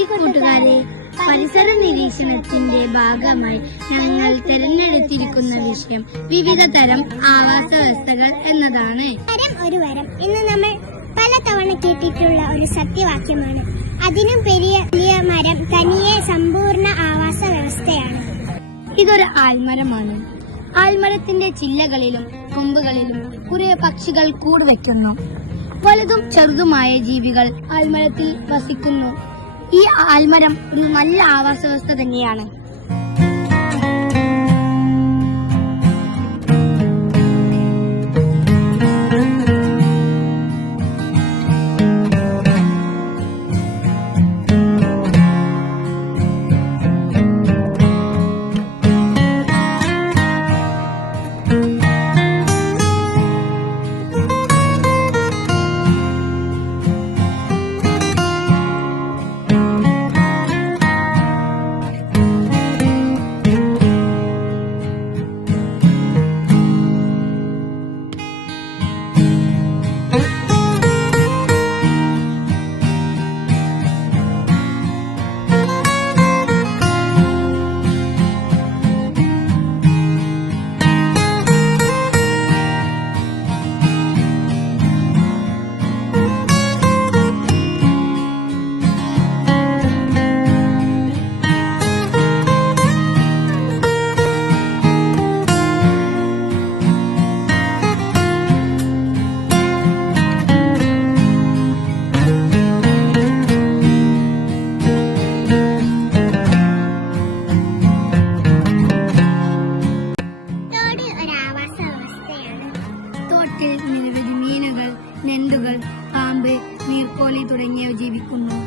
Hi കൂട്ടുകാരെ, പരിസര നിരീക്ഷണത്തിന്റെ ഭാഗമായി ഞങ്ങൾ തിരഞ്ഞെടുത്തിരിക്കുന്ന വിഷയം വിവിധ തരം ആവാസ വ്യവസ്ഥകൾ എന്നതാണ്. ഒരു വരം ഇന്ന് നമ്മൾ പലതവണ കേട്ടിട്ടുള്ള ഒരു സത്യവാക്യമാണ്. അതിനും വലിയ മരം തനിയെ സമ്പൂർണ്ണ ആവാസ വ്യവസ്ഥയാണ്. ഇതൊരു ആൽമരമാണ്. ആൽമരത്തിന്റെ ചില്ലകളിലും കൊമ്പുകളിലും കുറെ പക്ഷികൾ കൂട് വെക്കുന്നു. വലുതും ചെറുതുമായ ജീവികൾ ആൽമരത്തിൽ വസിക്കുന്നു. ഈ ആൽമരം ഒരു നല്ല ആവാസ വ്യവസ്ഥ തന്നെയാണ്. നിരവധി മീനുകൾ, ഞണ്ടുകൾ, പാമ്പ്, നീർക്കോലി തുടങ്ങിയവ ജീവിക്കുന്നു.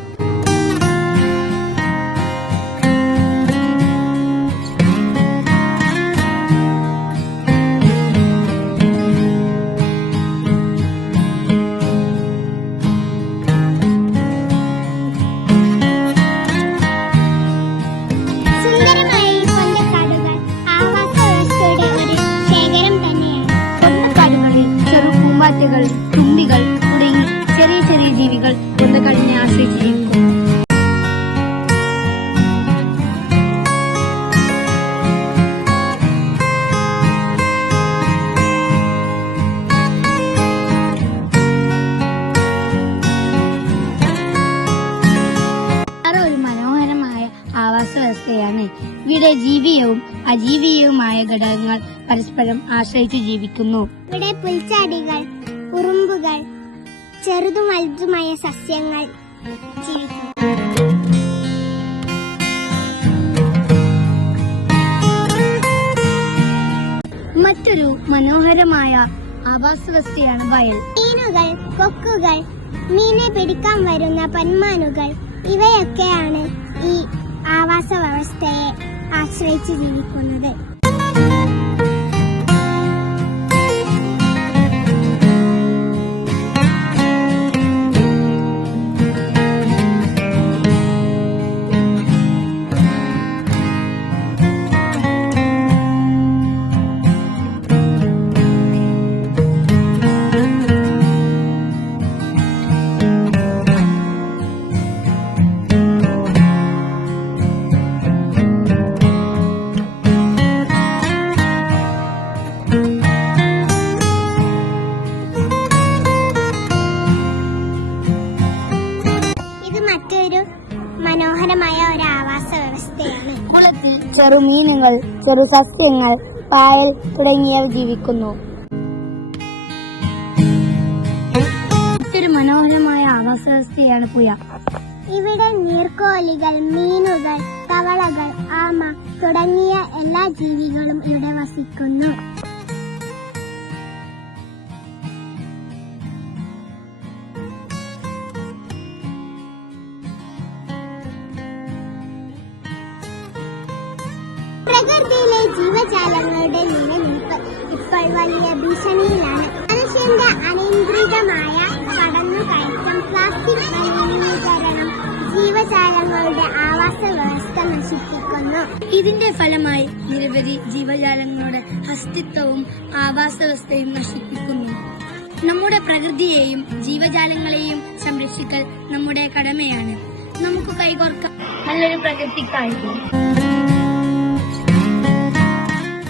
തുമ്പികൾ തുടങ്ങി ചെറിയ ചെറിയ ജീവികൾ പൊന്തക്കാടിനെ ആശ്രയിച്ച് ജീവിക്കുന്നു. ഒരു മനോഹരമായ ആവാസ വ്യവസ്ഥയാണ്. ഇവിടെ ജീവിയവും അജീവീയവുമായ ഘടകങ്ങൾ പരസ്പരം ആശ്രയിച്ചു ജീവിക്കുന്നു. ഇവിടെ പുൽച്ചാടികൾ, ഉറുമ്പുകൾ, ചെറുതും വലുതുമായ സസ്യങ്ങൾ ജീവിക്കുന്നു. മറ്റൊരു മനോഹരമായ ആവാസ വ്യവസ്ഥയാണ് വയൽ. മീനുകൾ, കൊക്കുകൾ, മീനെ പിടിക്കാൻ വരുന്ന പൊന്മാനുകൾ ഇവയൊക്കെയാണ് ഈ ആവാസ വ്യവസ്ഥയെ ആശ്രയിച്ച് ജീവിക്കുന്നത്. മനോഹരമായ ഒരു ആവാസ വ്യവസ്ഥയാണ്. കുളത്തിൽ ചെറുമീനുകൾ, ചെറു സസ്യങ്ങൾ, പായൽ തുടങ്ങിയവ ജീവിക്കുന്നു. മറ്റൊരു മനോഹരമായ ആവാസ വ്യവസ്ഥയാണ് പുഴ. ഇവിടെ നീർക്കോലികൾ, മീനുകൾ, തവളകൾ, ആമ തുടങ്ങിയ എല്ലാ ജീവികളും ഇവിടെ വസിക്കുന്നു. പ്രകൃതിയിലെ ജീവജാലങ്ങളുടെ നിലനിൽപ്പ് ഇപ്പോൾ വലിയ ഭീഷണിയിലാണ്. മനുഷ്യന്റെ അനിയന്ത്രിതമായ കടന്നുകയറ്റം, പ്ലാസ്റ്റിക് മലിനീകരണം ജീവജാലങ്ങളുടെ ആവാസ വ്യവസ്ഥ നശിപ്പിക്കുന്നു. ഇതിന്റെ ഫലമായി നിരവധി ജീവജാലങ്ങളുടെ അസ്തിത്വവും ആവാസ വ്യവസ്ഥയും നശിപ്പിക്കുന്നു. നമ്മുടെ പ്രകൃതിയെയും ജീവജാലങ്ങളെയും സംരക്ഷിക്കൽ നമ്മുടെ കടമയാണ്. നമുക്ക് കൈകോർക്കാം നല്ലൊരു പ്രകൃതിക്കായിട്ട്.